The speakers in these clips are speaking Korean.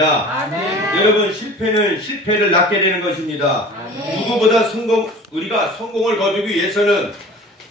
아멘. 여러분, 실패는 실패를 낳게 되는 것입니다. 아멘. 누구보다 우리가 성공을 거두기 위해서는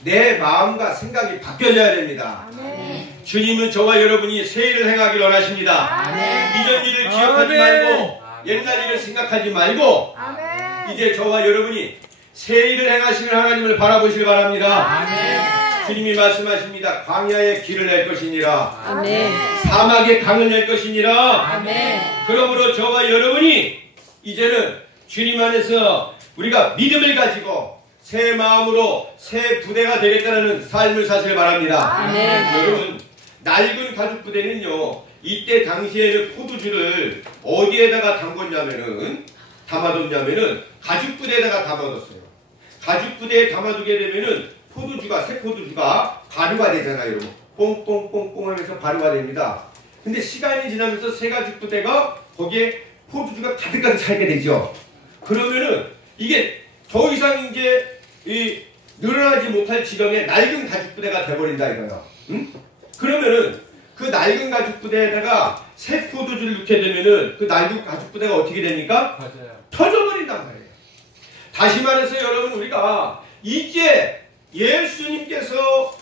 내 마음과 생각이 바뀌어져야 됩니다. 아멘. 주님은 저와 여러분이 새 일을 행하기를 원하십니다. 아멘. 이전 일을 기억하지 말고 옛날 일을 생각하지 말고 아멘. 이제 저와 여러분이 새 일을 행하시는 하나님을 바라보시기 바랍니다. 아멘. 주님이 말씀하십니다. 광야에 길을 낼 것이니라. 아멘. 사막에 강을 낼 것이니라. 아멘. 그러므로 저와 여러분이 이제는 주님 안에서 우리가 믿음을 가지고 새 마음으로 새 부대가 되겠다는 삶을 사시길 바랍니다. 아멘. 여러분, 낡은 가죽 부대는요, 이때 당시에는 포도주를 어디에다가 담궜냐면은 가죽 부대에다가 담아뒀어요. 가죽 부대에 담아두게 되면은 새 포도주가 발효가 되잖아요, 여러분. 뽕뽕뽕뽕 하면서 발효가 됩니다. 근데 시간이 지나면서 새 가죽 부대가 거기에 포도주가 가득가득 차게 되죠. 그러면은 이게 더 이상 이제 늘어나지 못할 지경의 낡은 가죽 부대가 돼버린다 이거예요. 응? 그러면은 그 낡은 가죽 부대에다가 새 포도주를 넣게 되면은 그 낡은 가죽 부대가 어떻게 됩니까? 맞아요. 터져버린단 말이에요. 다시 말해서 여러분, 우리가 이제 예수님께서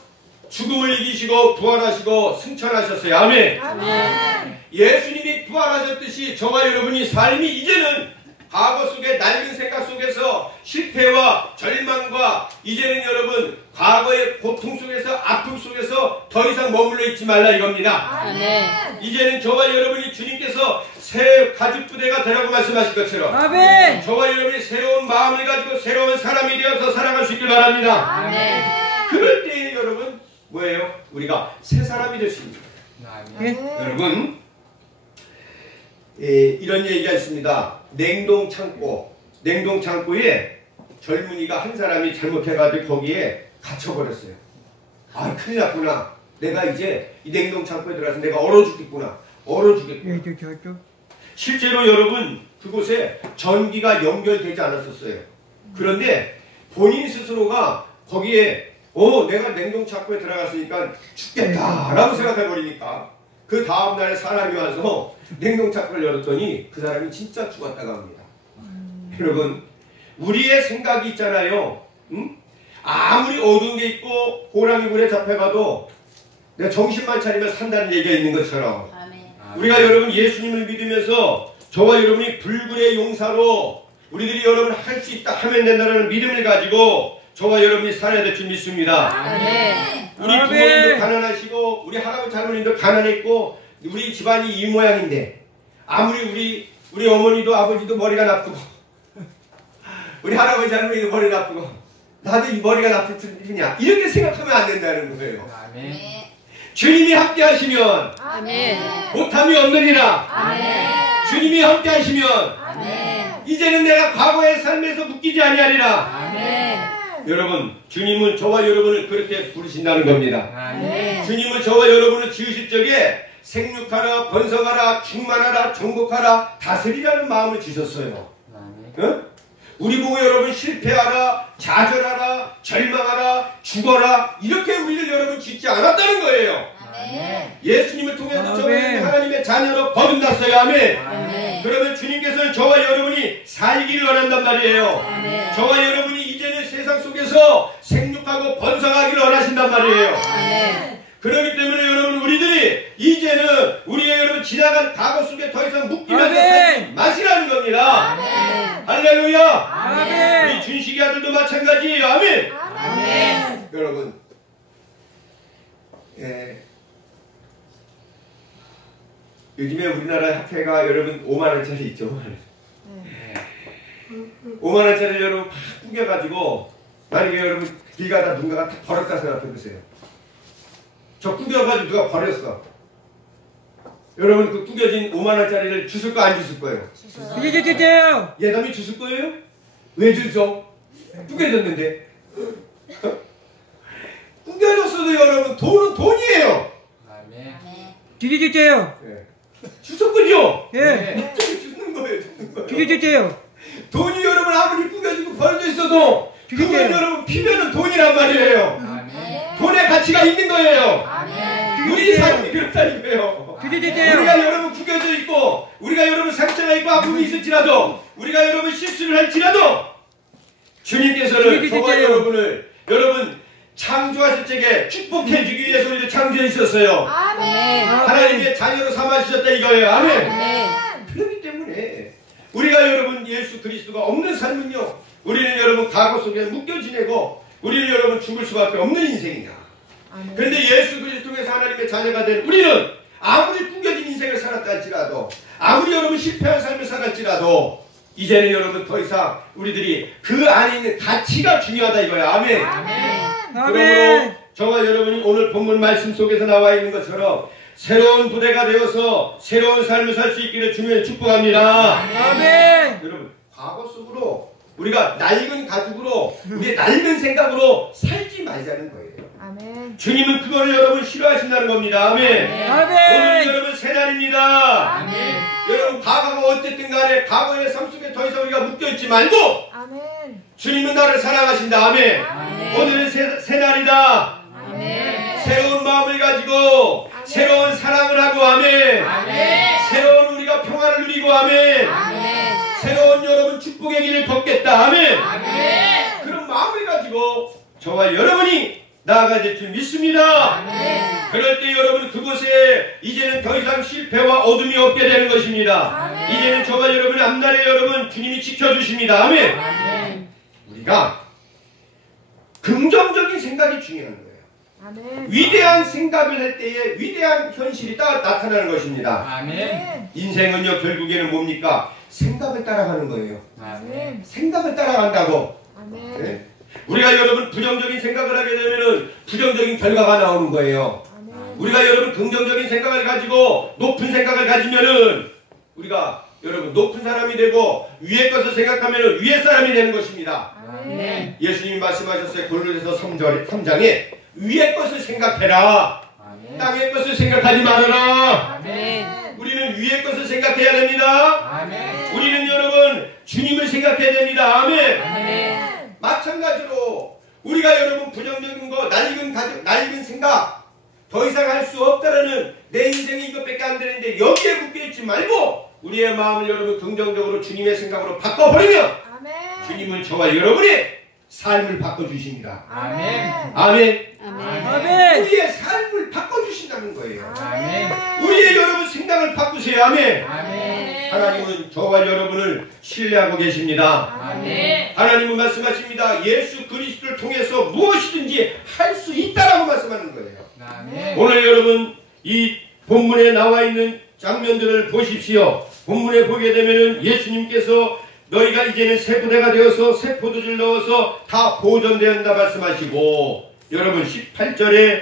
죽음을 이기시고 부활하시고 승천하셨어요. 아멘. 아멘. 예수님이 부활하셨듯이 저와 여러분이 삶이 이제는 과거 속에 낡은 생각 속에서 실패와 절망과 이제는 여러분 과거의 고통 속에서 아픔 속에서 더 이상 머물러 있지 말라 이겁니다. 아멘. 이제는 저와 여러분이 주님께서 새 가죽 부대가 되라고 말씀하신 것처럼 아멘. 저와 여러분이 새로운 마음을 가지고 새로운 사람이 되어서 살아갈 수 있길 바랍니다. 아멘. 그럴 때에 여러분 뭐예요? 우리가 새 사람이 될 수 있습니다. 아멘. 여러분, 이런 얘기가 있습니다. 냉동창고에 젊은이가 한 사람이 잘못해가지고 거기에 갇혀버렸어요. 아, 큰일 났구나. 내가 이제 이 냉동창고에 들어가서 내가 얼어 죽겠구나. 실제로 여러분, 그곳에 전기가 연결되지 않았었어요. 그런데 본인 스스로가 거기에 내가 냉동창고에 들어갔으니까 죽겠다라고 생각해버리니까 그 다음날에 사람이 와서 냉동창고를 열었더니 그 사람이 진짜 죽었다고 합니다. 여러분, 우리의 생각이 있잖아요. 응? 아무리 어두운 게 있고 호랑이 굴에 잡혀가도 내가 정신만 차리면 산다는 얘기가 있는 것처럼 우리가 여러분 예수님을 믿으면서 저와 여러분이 불굴의 용사로 우리들이 여러분 할 수 있다 하면 된다는 믿음을 가지고 저와 여러분이 살아야 될 줄 믿습니다. 아멘. 우리 부모님도 가난하시고 우리 할아버지 할머니도 가난했고 우리 집안이 이 모양인데 아무리 우리 어머니도 아버지도 머리가 나쁘고 우리 할아버지 할머니도 머리 나쁘고 나도 이 머리가 나쁘냐 이렇게 생각하면 안 된다는 거예요. 아멘. 주님이 함께 하시면 아멘. 못함이 없느니라. 아멘. 주님이 함께 하시면 아멘. 이제는 내가 과거의 삶에서 묶이지 아니하리라. 아멘. 여러분, 주님은 저와 여러분을 그렇게 부르신다는 겁니다. 아멘. 주님은 저와 여러분을 지으실 적에 생육하라, 번성하라, 충만하라, 정복하라, 다스리라는 마음을 주셨어요. 어? 우리 보고 여러분 실패하라, 좌절하라, 절망하라, 죽어라 이렇게 우리를 여러분 짓지 않았다는 거예요. 아멘. 예수님을 통해서 저는 하나님의 자녀로 거듭났어요. 아멘. 아멘. 그러면 주님께서는 저와 여러분이 살기를 원한단 말이에요. 아멘. 저와 여러분이 이제는 세상 속에서 생육하고 번성하기를 원하신단 말이에요. 아멘. 그렇기 때문에 여러분 우리들이 이제는 우리의 여러분 지나간 과거 속에 더 이상 묶이면서 살지 마시라는 겁니다. 아멘. 할렐루야. 아멘. 우리 준식이 아들도 마찬가지예요. 아멘. 아멘. 여러분, 요즘에 우리나라 학회가 여러분 5만원짜리 있죠. 5만원짜리 여러분 팍 구겨가지고 만약에 여러분 길 가다 누군가가 탁 버렸다 생각해보세요. 저 구겨가지고 누가 버렸어. 여러분 그 구겨진 5만원짜리를 주실 거 안 주실 거예요? 주세요. 예담이 주실 거예요? 왜 주죠? 구겨졌는데. 구겨졌어도 여러분 돈은 돈이에요. 아멘. 아멘. 주실 거죠? 예. 주는 거예요. 주세요. 돈이 여러분 아무리 구겨지고 버려져 있어도 그건 여러분 피면은 돈이란 말이에요. 아멘. 돈의 가치가 있는 거예요. 아멘. 우리 삶이 그렇다는 거예요. 우리가 여러분 구겨져 있고 우리가 여러분 상처가 있고 아픔이 있을지라도 우리가 여러분 실수를 할지라도 주님께서는 저와 여러분을 여러분 창조하실 적에 축복해 주기 위해서 우리를 창조해 주셨어요. 아멘. 하나님의 자녀로 삼아 주셨다 이거예요. 아멘. 아멘. 그렇기 때문에 우리가 여러분 예수 그리스도가 없는 삶은요 우리는 여러분 과거 속에 묶여 지내고 우리는 여러분 죽을 수밖에 없는 인생이다. 그런데 예수 그리스도 통해서 하나님의 자녀가 된 우리는 아무리 구겨진 인생을 살았다 할지라도 아무리 여러분 실패한 삶을 살았지라도 이제는 여러분 더 이상 우리들이 그 안에 있는 가치가 중요하다 이거야. 아멘. 그러므로 저와 여러분이 오늘 본문 말씀 속에서 나와 있는 것처럼 새로운 부대가 되어서 새로운 삶을 살 수 있기를 주님의 축복합니다. 아멘. 여러분 과거 속으로 우리가 낡은 가죽으로 우리의 낡은 생각으로 살지 말자는 거예요. 아멘. 주님은 그거를 여러분 싫어하신다는 겁니다. 아멘. 아멘. 오늘 여러분 새날입니다. 아멘. 여러분 과거가 어쨌든 간에 과거의 삶 속에 더 이상 우리가 묶여있지 말고 아멘. 주님은 나를 사랑하신다. 아멘. 아멘. 오늘은 새날이다. 아멘. 새로운 마음을 가지고 아멘. 새로운 사랑을 하고 아멘. 아멘. 새로운 우리가 평화를 누리고 아멘. 아멘. 새로운 여러분 축복의 길을 걷겠다. 아멘. 아멘. 그런 마음을 가지고 저와 여러분이 나아가야 될 줄 믿습니다. 아멘. 그럴 때 여러분 그곳에 이제는 더 이상 실패와 어둠이 없게 되는 것입니다. 아멘. 이제는 저와 여러분의 앞날에 여러분 주님이 지켜주십니다. 아멘. 아멘. 우리가 긍정적인 생각이 중요한 거예요. 아멘. 위대한 생각을 할 때에 위대한 현실이 나타나는 것입니다. 아멘. 인생은요 결국에는 뭡니까? 생각을 따라가는 거예요. 아멘. 생각을 따라간다고. 아멘. 네. 우리가 여러분 부정적인 생각을 하게 되면은 부정적인 결과가 나오는 거예요. 아멘. 우리가 여러분 긍정적인 생각을 가지고 높은 생각을 가지면은 우리가 여러분 높은 사람이 되고 위의 것을 생각하면은 위의 사람이 되는 것입니다. 아멘. 예수님이 말씀하셨어요. 골로새서 3장에 위의 것을 생각해라. 땅의 것을 생각하지 말아라. 아멘. 우리는 위의 것을 생각해야 됩니다. 아멘. 우리는 여러분 주님을 생각해야 됩니다. 아멘. 아멘. 마찬가지로 우리가 여러분 부정적인 거 낡은 생각 더 이상 할 수 없다라는 내 인생이 이것밖에 안 되는데 여기에 묶여있지 말고 우리의 마음을 여러분 긍정적으로 주님의 생각으로 바꿔버리면 아멘. 주님은 저와 여러분의 삶을 바꿔주십니다. 아멘. 아멘. 아멘. 우리의 삶을 바꿔주신다는 거예요. 아멘. 우리의 여러분 생각을 바꾸세요. 아멘. 아멘. 하나님은 저와 여러분을 신뢰하고 계십니다. 아멘. 하나님은 말씀하십니다. 예수 그리스도를 통해서 무엇이든지 할 수 있다라고 말씀하는 거예요. 아멘. 오늘 여러분 이 본문에 나와 있는 장면들을 보십시오. 본문에 보게 되면은 예수님께서 너희가 이제는 새 부대가 되어서 새 포도주를 넣어서 다 보존되었다 말씀하시고 여러분 18절에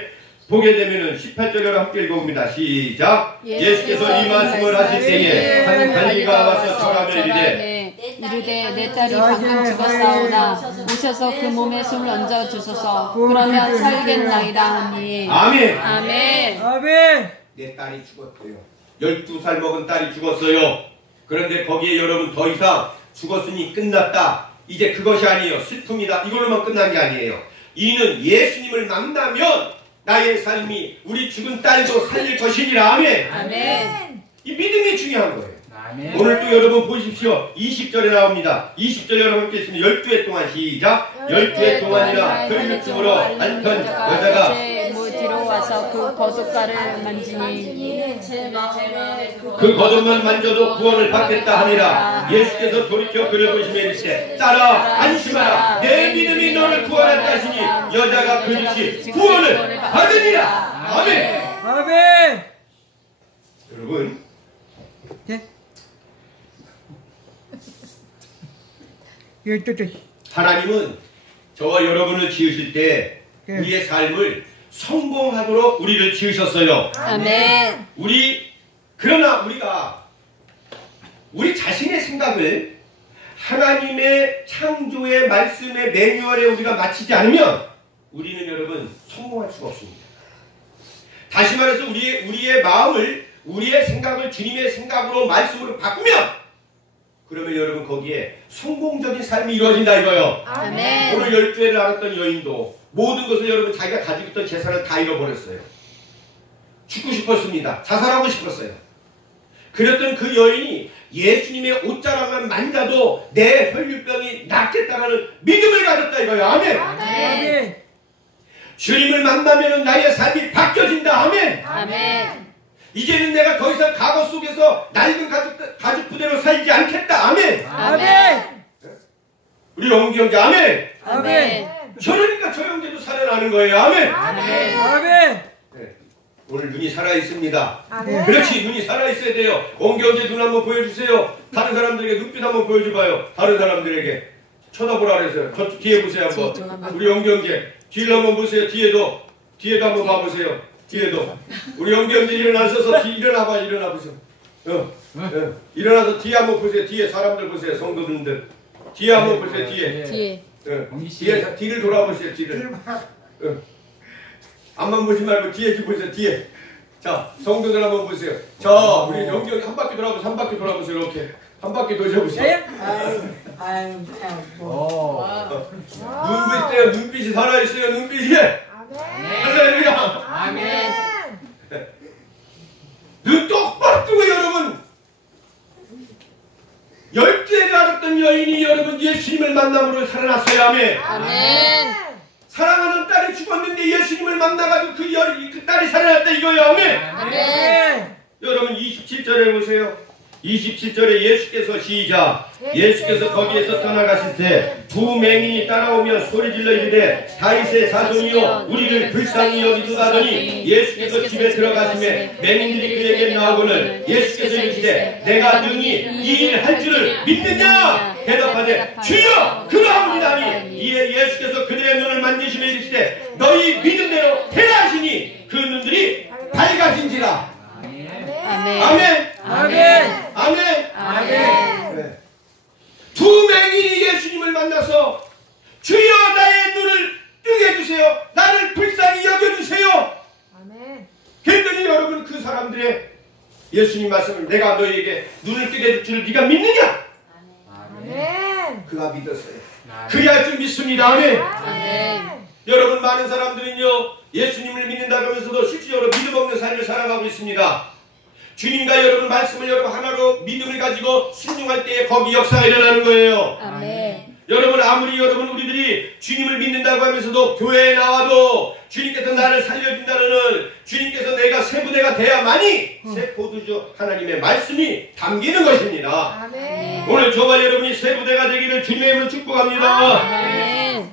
보게 되면은 18절을 함께 읽어봅니다. 시작. 예수께서 이 말씀을 하실 때에 한 관리가 와서 절하며 이르되 내 딸이 방금 죽었사오나 오셔서 그 몸에 손을 얹어 주소서. 그러면 살겠나이다 하니. 아멘. 아멘. 아멘. 내 딸이 죽었어요. 12살 먹은 딸이 죽었어요. 그런데 거기에 여러분 더 이상 죽었으니 끝났다. 이제 그것이 아니에요. 슬픔이다. 이걸로만 끝난 게 아니에요. 이는 예수님을 만나면 나의 삶이 우리 죽은 딸도 살릴 것이니라. 아멘. 아멘. 이 믿음이 중요한 거예요. 아멘. 오늘 또 여러분 보십시오. 20절에 나옵니다. 20절 여러분 함께 있으면 12해 동안 시작. 12해 동안이나 혈육증으로 앓던 여자가 뒤로 와서 그 거듭가를 만지니 그 겉옷만 만져도 구원을 받겠다 하니라. 예수께서 돌이켜 그를 보시며 이르시되 딸아 안심하라 내 믿음이 너를 구원한다 하시니 여자가 그릇이 구원을 받으니라. 아멘. 아멘. 여러분 네. 이거 또 하나님은 저와 여러분을 지으실 때 우리의 삶을 성공하도록 우리를 지으셨어요. 아멘. 그러나 우리가 우리 자신의 생각을 하나님의 창조의 말씀의 매뉴얼에 우리가 맞추지 않으면 우리는 여러분 성공할 수가 없습니다. 다시 말해서 우리의 마음을 우리의 생각을 주님의 생각으로 말씀으로 바꾸면 그러면 여러분 거기에 성공적인 삶이 이루어진다 이거예요. 아멘. 오늘 12회를 알았던 여인도 모든 것을 여러분 자기가 가지고 있던 재산을 다 잃어버렸어요. 죽고 싶었습니다. 자살하고 싶었어요. 그랬던 그 여인이 예수님의 옷자락만 만져도 내 혈류병이 낫겠다라는 믿음을 가졌다 이거예요. 아멘. 아멘. 주님을 만나면 나의 삶이 바뀌어진다. 아멘. 아멘. 이제는 내가 더 이상 과거 속에서 낡은 가죽 부대로 살지 않겠다. 아멘. 아멘. 우리 영기 형제 아멘. 아멘. 그러니까 저 형제도 살아나는 거예요. 아멘. 아멘. 네. 오늘 눈이 살아있습니다. 아멘. 그렇지, 눈이 살아있어야 돼요. 영기 형제 눈 한번 보여주세요. 다른 사람들에게 눈빛 한번 보여줘봐요. 다른 사람들에게 쳐다보라 그랬어요. 저 뒤에 보세요 한번. 우리 영기 형제 뒤를 한번 보세요. 뒤에도 한번 봐보세요. 뒤에도 우리 영기 형제 일어나셔서 일어나봐. 일어나보세요. 일어나서 뒤에 한번 보세요. 뒤에 사람들 보세요. 성도분들 뒤에 한번 보세요. 뒤에 뒤를 돌아보세요. 뒤를 앞만 보지 말고 뒤에 보세요. 뒤에. 자, 성도들 한번 보세요. 자, 우리 영기 형제 한 바퀴 돌아보세요. 한 바퀴 돌아보세요. 이렇게 한 바퀴 도셔보세요. 눈빛 때요. 눈빛이 살아있어요. 눈빛이. 할렐루야. 아멘. 눈 똑바로 뜨고 여러분 12회를 알았던 여인이 여러분 예수님을 만남으로 살아났어요. 아멘. 아멘. 사랑하는 딸이 죽었는데 예수님을 만나가지고 그 딸이 살아났다 이거예요. 아멘. 아멘. 여러분 27절에 보세요. 27절에 예수께서 시작. 예수께서 거기에서 떠나가실 때 두 맹인이 따라오며 소리질러 이르되 다윗의 자손이여 우리를 불쌍히 여기소서 하더니 예수께서 집에 들어가시매 맹인들이 그에게 나오거늘 예수께서 이르시되 내가 능히 이 일 할 줄을 믿느냐 대답하되 주여 그러하옵니다니 이에 예수께서 그들의 눈을 만지시며 이르시되 너희 믿음대로 되라 하시니 그 눈들이 밝아진지라. 아멘. 아멘. 아멘. 아멘. 아멘. 네. 두 맹인이 예수님을 만나서 주여 나의 눈을 뜨게 해주세요. 나를 불쌍히 여겨주세요. 그랬더니 여러분 그 사람들의 예수님 말씀을 내가 너희에게 눈을 뜨게 해줄 줄 네가 믿느냐? 그가 믿었어요. 그래야 좀 믿습니다. 아멘. 여러분 많은 사람들은요 예수님을 믿는다고 하면서도 실질적으로 믿음 없는 삶을 살아가고 있습니다. 주님과 여러분 말씀을 여러분 하나로 믿음을 가지고 순종할 때에 거기 역사가 일어나는 거예요. 아멘. 여러분 아무리 여러분 우리들이 주님을 믿는다고 하면서도 교회에 나와도 주님께서 나를 살려준다는 주님께서 내가 새 부대가 돼야만이 새 포도주 하나님의 말씀이 담기는 것입니다. 아멘. 오늘 저와 여러분이 새 부대가 되기를 주님의 이름으로 축복합니다. 아멘.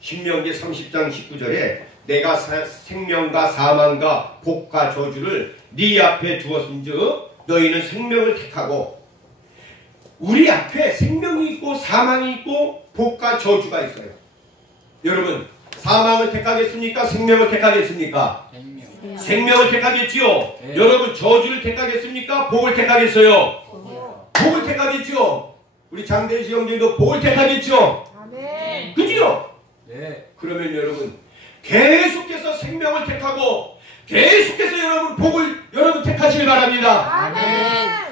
신명기 30장 19절에 내가 생명과 사망과 복과 저주를 네 앞에 두었은즉 너희는 생명을 택하고 우리 앞에 생명이 있고 사망이 있고 복과 저주가 있어요. 여러분 사망을 택하겠습니까? 생명을 택하겠습니까? 생명을 택하겠지요. 여러분 저주를 택하겠습니까? 복을 택하겠어요? 복을 택하겠죠. 우리 장대시 형제도 복을 택하겠죠. 그지요? 그러면 여러분 계속해서 생명을 택하고 계속해서 여러분 복을 여러분 택하시길 바랍니다.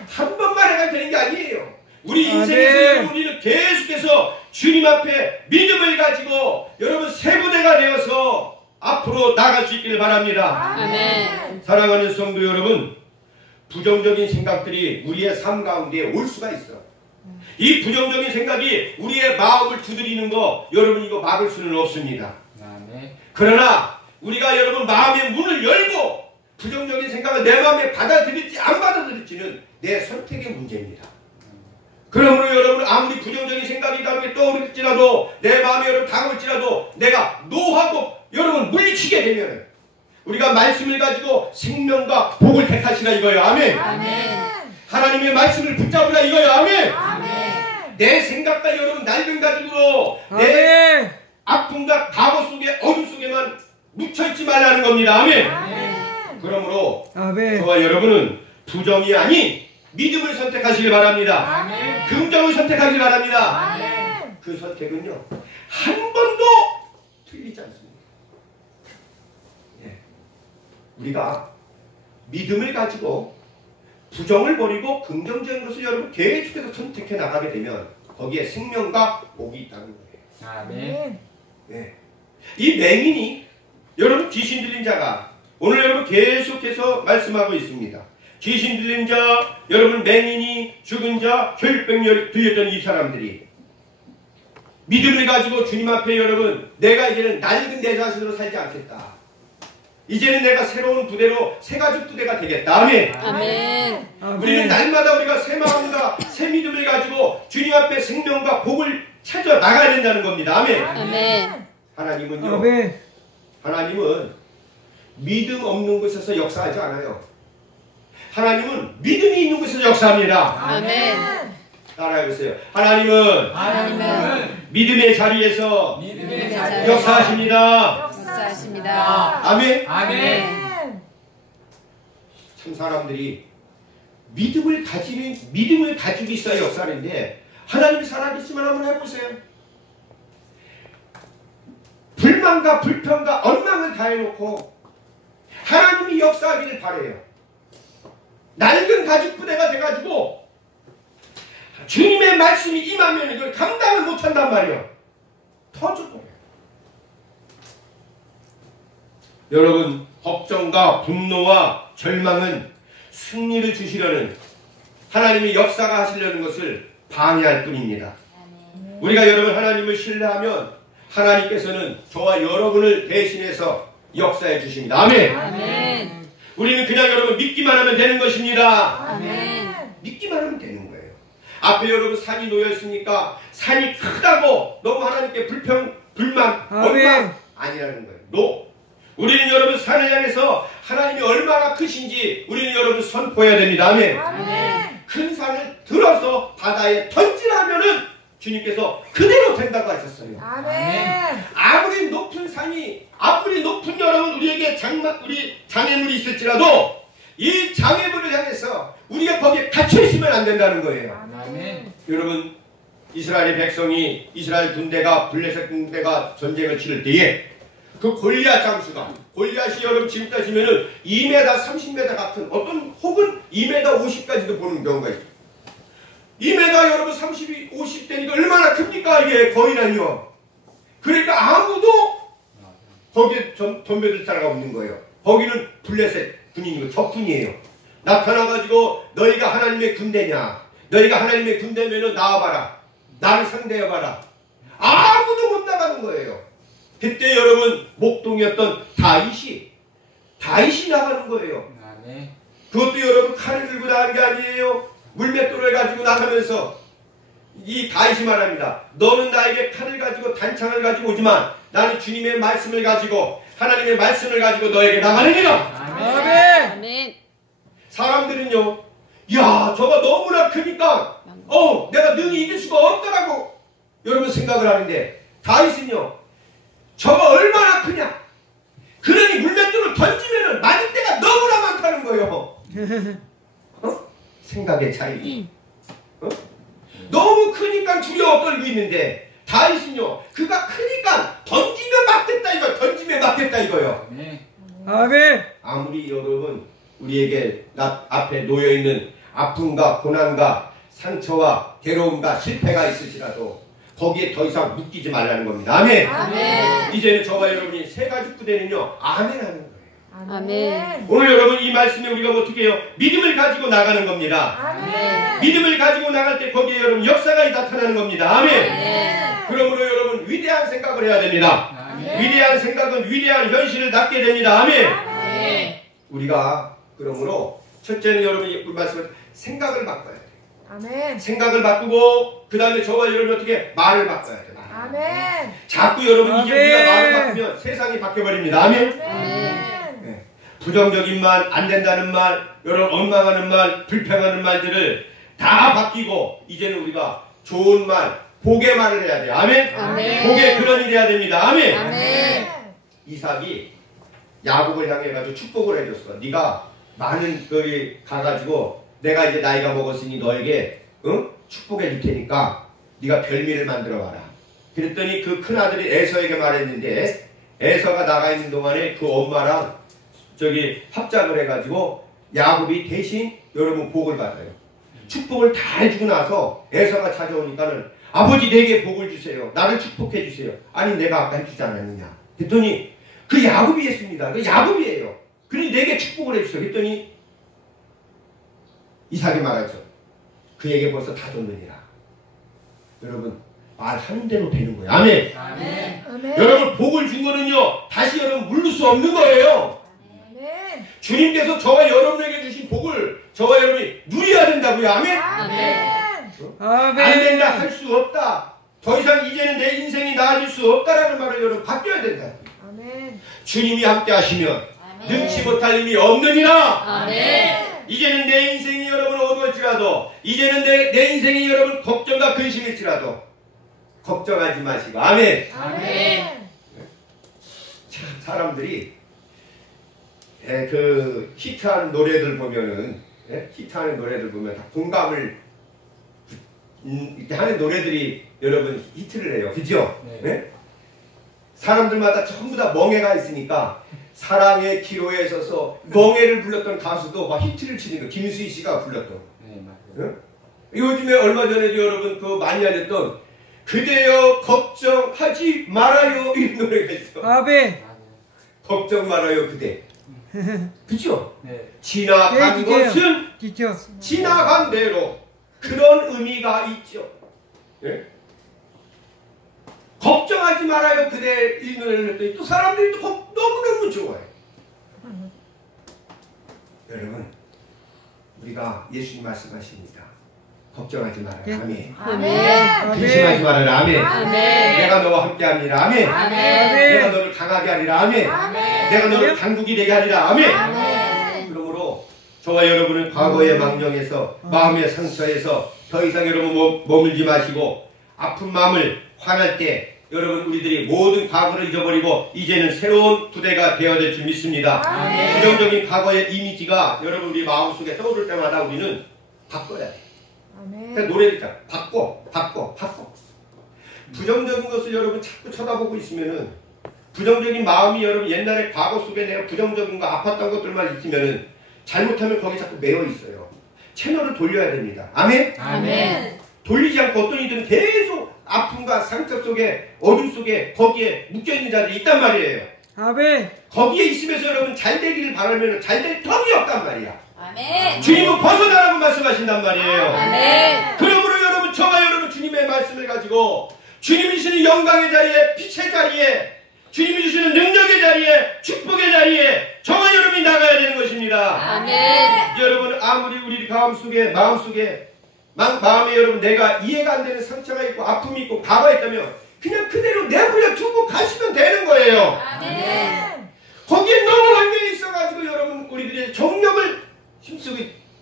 한 번만 해가 되는 게 아니에요. 우리 인생에서 여러분 우리는 계속해서 주님 앞에 믿음을 가지고 여러분 새 부대가 되어서 앞으로 나아갈 수 있기를 바랍니다. 아멘. 사랑하는 성도 여러분, 부정적인 생각들이 우리의 삶 가운데 올 수가 있어. 이 부정적인 생각이 우리의 마음을 두드리는 거 여러분 이거 막을 수는 없습니다. 그러나 우리가 여러분 마음의 문을 열고 부정적인 생각을 내 마음에 받아들일지 안 받아들일지는 내 선택의 문제입니다. 그러므로 여러분 아무리 부정적인 생각이 나에게 떠오를지라도 내 마음에 여러분 다가올지라도 내가 노하고 여러분 물리치게 되면 우리가 말씀을 가지고 생명과 복을 택하시라 이거예요. 아멘. 하나님의 말씀을 붙잡으라 이거예요. 아멘. 내 생각과 여러분 낡은 가지고 내 아픔과 과거 속에 어둠 속에만 묻혀있지 말라는 겁니다. 아멘. 그러므로 저와 여러분은 부정이 아닌 믿음을 선택하시길 바랍니다. 긍정을 선택하길 바랍니다. 그 선택은요 한 번도 틀리지 않습니다. 우리가 믿음을 가지고 부정을 버리고 긍정적인 것을 여러분 계속해서 선택해 나가게 되면 거기에 생명과 복이 있다는 거예요. 이 맹인이 여러분 귀신 들린 자가 오늘 여러분 계속해서 말씀하고 있습니다. 귀신 들린 자, 여러분 맹인이, 죽은 자, 혈병 들렸던 이 사람들이 믿음을 가지고 주님 앞에 여러분, 내가 이제는 낡은 내 자신으로 살지 않겠다. 이제는 내가 새로운 부대로 새가죽 부대가 되겠다. 아멘. 아멘. 우리는 날마다 우리가 새 마음과 새 믿음을 가지고 주님 앞에 생명과 복을 찾아 나가야 된다는 겁니다. 아멘. 아멘. 하나님은요. 아멘. 하나님은 믿음 없는 곳에서 역사하지 않아요. 하나님은 믿음이 있는 곳에서 역사합니다. 아멘. 따라해보세요. 하나님은 믿음의 자리에서 믿음의 자리에서 역사하십니다. 역사하십니다. 아멘. 아멘. 참 사람들이 믿음을 가지고 있어야 역사하는데 하나님이 살아계시면 한번 해보세요. 불만과 불평과 엉망을 다 해놓고 하나님이 역사하기를 바래요. 낡은 가죽 부대가 돼가지고 주님의 말씀이 임하면 이걸 감당을 못한단 말이에요. 터져버려요. 여러분, 걱정과 분노와 절망은 승리를 주시려는 하나님의 역사가 하시려는 것을 방해할 뿐입니다. 우리가 여러분 하나님을 신뢰하면 하나님께서는 저와 여러분을 대신해서 역사해 주십니다. 아멘. 아멘. 우리는 그냥 여러분 믿기만 하면 되는 것입니다. 아멘. 믿기만 하면 되는 거예요. 앞에 여러분 산이 놓여 있으니까 산이 크다고 너무 하나님께 불만, 아멘. 원망 아니라는 거예요. 노. 우리는 여러분 산을 향해서 하나님이 얼마나 크신지 우리는 여러분 선포해야 됩니다. 아멘. 아멘. 큰 산을 들어서 바다에 던지라면은 주님께서 그대로 된다고 하셨어요. 아멘. 아무리 높은 산이, 아무리 높은 여러분 우리 장애물이 있을지라도 이 장애물을 향해서 우리가 거기에 갇혀 있으면 안 된다는 거예요. 아멘. 여러분, 이스라엘의 백성이, 이스라엘 군대가, 블레셋 군대가 전쟁을 치를 때에 그 골리앗 장수가, 골리앗이 여러분 지금 따지면은 2m, 30m 같은 어떤 혹은 2m 50까지도 보는 경우가 있어요. 2m 여러분 30, 50대니까 얼마나 큽니까 이게 거인아니요. 그러니까 아무도 거기에 덤벼들 자가 없는 거예요. 거기는 블레셋 군인이고 적군이에요. 나타나가지고 너희가 하나님의 군대냐, 너희가 하나님의 군대면은 나와봐라, 나를 상대해봐라. 아무도 못 나가는 거예요. 그때 여러분 목동이었던 다윗이 나가는 거예요. 아멘. 그것도 여러분 칼을 들고 나가는 게 아니에요. 물맷돌을 가지고 나가면서 이 다윗이 말합니다. 너는 나에게 칼을 가지고 단창을 가지고 오지만 나는 주님의 말씀을 가지고, 하나님의 말씀을 가지고 너에게 나가느니라. 아멘. 아멘. 사람들은요, 야 저거 너무나 크니까 내가 능히 이길 수가 없더라고 여러분 생각을 하는데, 다윗은요 저거 얼마나 크냐, 그러니 물맷돌을 던지면은 맞을 때가 너무나 많다는 거예요. 생각의 차이. 너무 크니까 두려워 떨고 있는데, 다윗은요 그가 크니까 던지면 맞겠다 이거요. 던지면 맞겠다 이거요. 아멘. 아멘. 아무리 여러분 우리에게 앞에 놓여있는 아픔과 고난과 상처와 괴로움과 실패가 있을지라도 거기에 더 이상 묶이지 말라는 겁니다. 아멘. 아멘. 이제는 저와 여러분이 새 가죽 부대는요 아멘 하는 거예요. 아멘. 오늘 여러분 이 말씀에 우리가 어떻게 해요? 믿음을 가지고 나가는 겁니다. 아멘. 믿음을 가지고 나갈 때 거기에 여러분 역사가 나타나는 겁니다. 아멘. 아멘. 그러므로 여러분 위대한 생각을 해야 됩니다. 아멘. 위대한 생각은 위대한 현실을 낳게 됩니다. 아멘. 아멘. 우리가 그러므로 첫째는 여러분이 말씀을 생각을 바꿔야 돼요. 아멘. 생각을 바꾸고 그 다음에 저와 여러분이 어떻게 말을 바꿔야 돼요. 아멘. 자꾸 여러분 이제 아멘. 우리가 말을 바꾸면 세상이 바뀌어버립니다. 아멘. 아멘. 부정적인 말, 안 된다는 말, 여러분 엉망하는 말, 불평하는 말들을 다 바뀌고 이제는 우리가 좋은 말, 복의 말을 해야 돼요. 아멘. 아멘. 복의 근원이 돼야 됩니다. 아멘. 아멘. 이삭이 야곱을 향해가지고 축복을 해줬어. 네가 많은 거리 가가지고 내가 이제 나이가 먹었으니 너에게 축복해 줄 테니까 네가 별미를 만들어 와라. 그랬더니 그 큰아들이 에서에게 말했는데, 에서가 나가 있는 동안에 그 엄마랑 합작을 해가지고 야곱이 대신 여러분 복을 받아요. 축복을 다 해주고 나서 에서가 찾아오니까는 아버지 내게 복을 주세요. 나를 축복해 주세요. 아니 내가 아까 해주지 않았느냐. 그랬더니 그 야곱이 했습니다. 그 야곱이에요. 그러니 내게 축복을 해주소. 그랬더니 이삭이 말하죠. 그에게 벌써 다 줬느니라. 여러분 말하는 대로 되는 거예요. 아멘. 아멘. 여러분 복을 준 거는요 다시 여러분 물을 수 없는 거예요. 아멘. 주님께서 저와 여러분에게 주신 복을 저와 여러분이 누려야 된다고요. 아멘. 안 된다 할 수 없다. 더 이상 이제는 내 인생이 나아질 수 없다라는 말을 여러분 바뀌어야 된다. 아멘. 주님이 함께 하시면 능치 못할 힘이 없느니라. 아멘. 이제는 내 인생이 여러분 어두울지라도 이제는 내 인생이 여러분 걱정과 근심일지라도 걱정하지 마시고 아멘. 아멘. 참 사람들이 그 히트하는 노래들 보면은 히트하는 노래들 보면 다 공감을 이렇게 하는 노래들이 여러분 히트를 해요. 그죠? 네? 사람들마다 전부 다 멍해가 있으니까 사랑의 기로에 서서 멍해를 불렀던 가수도 막 히트를 치는 거. 김수희 씨가 불렀던. 네, 맞아요. 응? 요즘에 얼마 전에도 여러분 그 많이 알렸던 그대여 걱정하지 말아요 이런 노래가 있어. 아멘. 걱정 말아요 그대. 그죠? 네. 지나간 네, 것은 기켜. 지나간 대로 그런 의미가 있죠. 예? 걱정하지 말아요 그대 이 노래를 했더니 또 사람들이 또 너무너무 좋아해. 여러분 우리가 예수님 말씀하십니다. 걱정하지 말아요. 예. 아멘. 아멘. 근심하지 말아라. 아멘. 아멘. 내가 너와 함께 합니다. 아멘. 내가 너를 강하게 하리라. 아멘. 내가 너를 강국이 되게 하리라. 아멘. 그러므로 저와 여러분은 과거의 망정에서 마음의 상처에서 더 이상 여러분 머물지 마시고 아픈 마음을 화날 때 여러분 우리들이 모든 과거를 잊어버리고 이제는 새로운 부대가 되어야 될 줄 믿습니다. 부정적인 과거의 이미지가 여러분 우리 마음속에 떠오를 때마다 우리는 바꿔야 돼. 아멘. 노래를 있잖아. 바꿔. 부정적인 것을 여러분 자꾸 쳐다보고 있으면은 부정적인 마음이 여러분 옛날에 과거 속에 내가 부정적인 거 아팠던 것들만 있으면은 잘못하면 거기 자꾸 매여 있어요. 채널을 돌려야 됩니다. 아멘? 아멘. 돌리지 않고 어떤 이들은 계속 아픔과 상처 속에 어둠 속에 거기에 묶여있는 자들이 있단 말이에요. 아멘. 거기에 있으면서 여러분 잘 되기를 바라면 잘 될 턱이 없단 말이야. 아멘. 주님은 벗어나라고 말씀하신단 말이에요. 아멘. 그러므로 여러분 저와 여러분 주님의 말씀을 가지고 주님이 주시는 영광의 자리에 빛의 자리에 주님이 주시는 능력의 자리에 축복의 자리에 저와 여러분이 나가야 되는 것입니다. 아멘. 여러분 아무리 우리 마음속에 마음에 여러분 내가 이해가 안 되는 상처가 있고 아픔이 있고 가가 있다면 그냥 그대로 내버려 두고 가시면 되는 거예요. 아멘. 거기에 너무 완전히 있어가지고 여러분 우리들의 정력을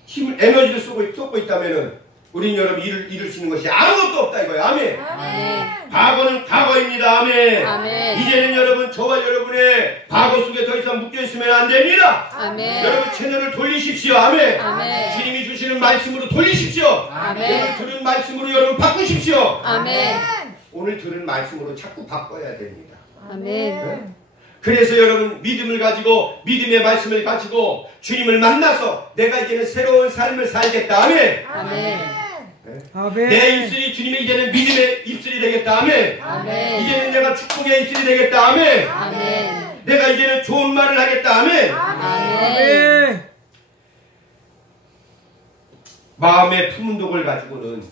힘을 에너지를 쏟고 있다면은 우린 여러분 이룰 수 있는 것이 아무것도 없다 이거예요. 아멘. 아멘. 과거는 과거입니다. 아멘. 아멘. 이제는 여러분 저와 여러분의 과거 속에 더 이상 묶여 있으면 안 됩니다. 아멘. 여러분 채널을 돌리십시오. 아멘. 아멘. 주님이 주시는 말씀으로 돌리십시오. 아멘. 오늘 들은 말씀으로 여러분 바꾸십시오. 아멘. 오늘 들은 말씀으로 자꾸 바꿔야 됩니다. 아멘. 그래서 여러분 믿음을 가지고 믿음의 말씀을 가지고 주님을 만나서 내가 이제는 새로운 삶을 살겠다. 아멘. 아멘. 아멘. 내 입술이 주님의 이제는 믿음의 입술이 되겠다. 아멘. 아멘. 이제는 내가 축복의 입술이 되겠다. 아멘. 아멘. 내가 이제는 좋은 말을 하겠다. 아멘. 아멘. 마음의 품은 독을 가지고는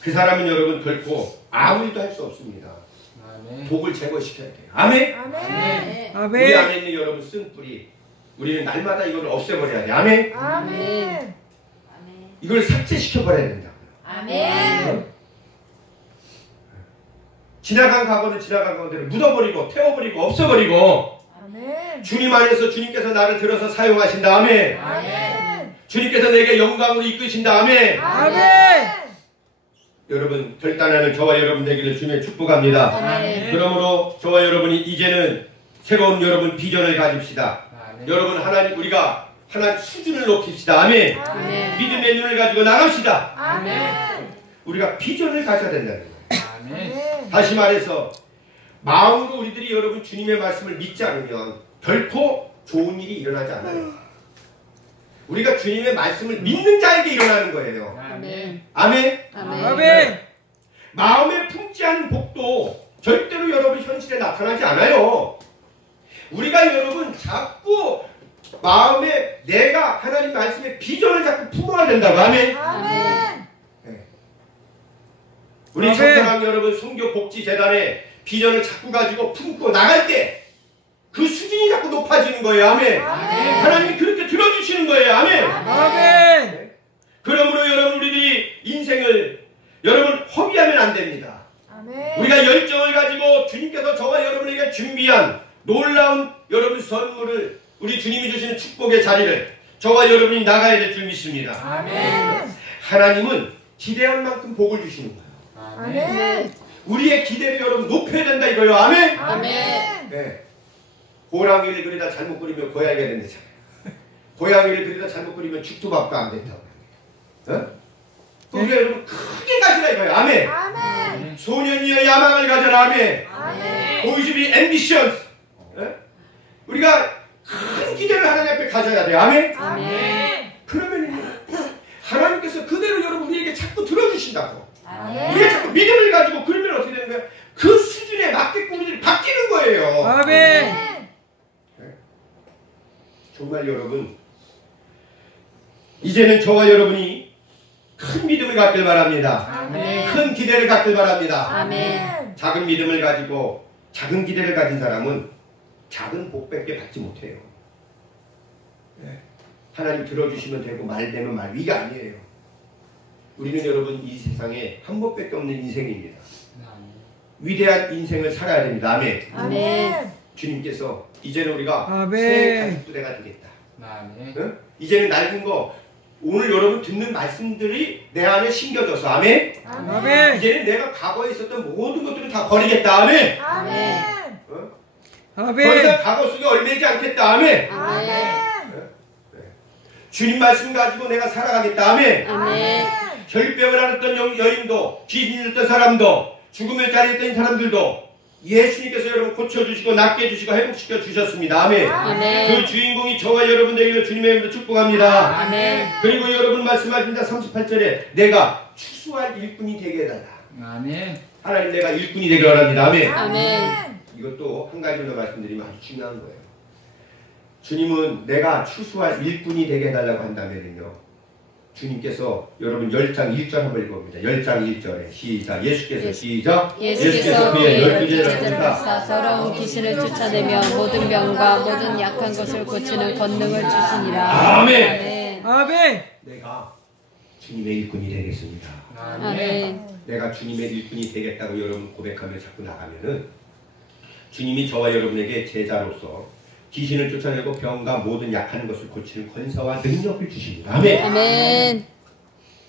그 사람은 여러분 결코 아무 일도 할 수 없습니다. 독을 제거시켜야 돼요. 아멘. 아멘. 우리 아멘. 안에 있는 여러분 쓴 뿌리 우리는 날마다 이걸 없애버려야 돼. 아멘. 아멘. 이걸 삭제시켜버려야 된다. 아멘. 지나간 과거는 지나간 과거대로 묻어버리고 태워버리고 없애버리고 아멘. 주님 안에서 주님께서 나를 들어서 사용하신다. 아멘. 아멘. 주님께서 내게 영광으로 이끄신다. 아멘. 아멘. 여러분 결단하는 저와 여러분 되기를 주님의 축복합니다. 아멘. 그러므로 저와 여러분이 이제는 새로운 여러분 비전을 가집시다. 여러분 하나님 우리가 하나님 수준을 높입시다. 아멘. 아멘. 믿음의 눈을 가지고 나갑시다. 아멘. 우리가 비전을 가져야 된다는 거예요. 아멘. 다시 말해서 마음으로 우리들이 여러분 주님의 말씀을 믿지 않으면 결코 좋은 일이 일어나지 않아요. 우리가 주님의 말씀을 믿는 자에게 일어나는 거예요. 아멘. 아멘. 아멘. 마음에 품지 않은 복도 절대로 여러분 현실에 나타나지 않아요. 우리가 여러분 자꾸 마음에 내가 하나님 말씀의 비전을 자꾸 품어야 된다고. 아멘. 아멘. 우리 아멘. 청소년 여러분 성교 복지 재단에 비전을 자꾸 가지고 품고 나갈 때 그 수준이 자꾸 높아지는 거예요. 아멘. 아멘. 하나님이 그렇게 들어주시는 거예요. 아멘. 아멘. 그러므로 여러분 우리들이 인생을 여러분 허비하면 안 됩니다. 아멘. 우리가 열정을 가지고 주님께서 저와 여러분에게 준비한 놀라운 여러분 선물을 우리 주님이 주시는 축복의 자리를 저와 여러분이 나가야 될 줄 믿습니다. 아멘. 하나님은 기대한 만큼 복을 주시는 거예요. 아멘. 우리의 기대를 여러분 높여야 된다 이거예요. 아멘. 아멘. 네. 호랑이를 그리다 잘못 그리면 고양이가 된다잖아요. 고양이를 그리다 잘못 그리면 죽도밥도 안 된다고. 어? 또 우리가 여러분 크게 가지라 이거예요. 아멘. 아멘. 소년이여 야망을 가져라. 아멘. 아멘. 보이즈비 앰비션. 우리가 큰 기대를 하나님 앞에 가져야 돼요. 아멘. 아멘. 그러면 하나님께서 그대로 여러분 우리에게 자꾸 들어주신다고. 아멘. 우리가 자꾸 믿음을 가지고 그러면 어떻게 되는 거예요? 그 수준에 맞게끔 우리들이 바뀌는 거예요. 아멘. 정말 여러분 이제는 저와 여러분이 큰 믿음을 갖길 바랍니다. 아멘. 큰 기대를 갖길 바랍니다. 아멘. 작은 믿음을 가지고 작은 기대를 가진 사람은 작은 복밖에 받지 못해요. 네. 하나님 들어주시면 되고 말되면 말. 이게 아니에요. 우리는 여러분 이 세상에 한 번밖에 없는 인생입니다. 위대한 인생을 살아야 됩니다. 아멘. 아멘. 주님께서 이제는 우리가 아멘. 새 가족부대가 되겠다. 응? 이제는 낡은 거 오늘 여러분 듣는 말씀들이 내 안에 심겨져서 아멘. 아멘. 이제는 내가 과거에 있었던 모든 것들을 다 버리겠다. 아멘. 아멘. 어? 더 아멘. 이상 과거 속에 얽매이지 않겠다. 아멘. 아멘. 주님 말씀 가지고 내가 살아가겠다. 아멘. 아멘. 혈병을 앓았던 여인도 귀신이 들던 사람도 죽음의 자리에 있던 사람들도 예수님께서 여러분 고쳐주시고 낫게 해주시고 회복시켜 주셨습니다. 아멘. 아멘. 그 주인공이 저와 여러분들에게 주님의 이름으로 축복합니다. 아멘. 그리고 여러분 말씀하십니다. 38절에 내가 추수할 일꾼이 되게 해달라. 아멘. 하나님 내가 일꾼이 되게 원합니다. 아멘. 아멘. 이것도 한 가지 더 말씀드리면 아주 중요한 거예요. 주님은 내가 추수할 일꾼이 되게 해달라고 한다면요. 주님께서 여러분 10장 1절 한번 읽어봅니다. 10장 1절에 시작. 예수께서 시작. 예수께서 그의 그의 12 제자를 제자를 불사 더러운 귀신을 쫓아내며 모든 병과 모든 약한 것을 고치는 권능을 주시니라. 아멘. 아멘. 내가 주님의 일꾼이 되겠습니다. 아멘. 내가 주님의 일꾼이 되겠다고 여러분 고백하며 자꾸 나가면은 주님이 저와 여러분에게 제자로서 귀신을 쫓아내고 병과 모든 약한 것을 고치는 권세와 능력을 주십니다. 아멘. 아멘.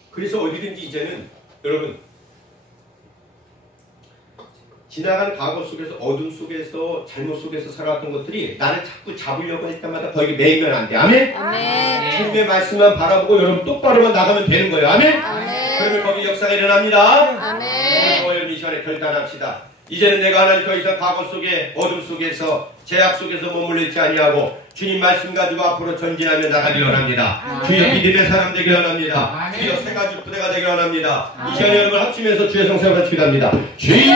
그래서 어디든지 이제는 여러분 지나간 과거 속에서 어둠 속에서 잘못 속에서 살아왔던 것들이 나를 자꾸 잡으려고 할 때마다 거기에 매이면 안 돼. 아멘. 아멘. 주님의 말씀만 바라보고 여러분 똑바로만 나가면 되는 거예요. 아멘. 아멘. 그러면 거기 역사가 일어납니다. 아멘. 저와 여러분 이 시간에 결단합시다. 이제는 내가 하나님 더 이상 과거 속에 어둠 속에서 죄악 속에서 머물러 있지 아니하고 주님 말씀 가지고 앞으로 전진하며 나가기 원합니다. 주여 믿음의 사람 되기 원합니다. 주여 새 가족 부대가 되기 원합니다. 이 시간에 여러분 합치면서 주의 성사를 바치기 합니다. 주여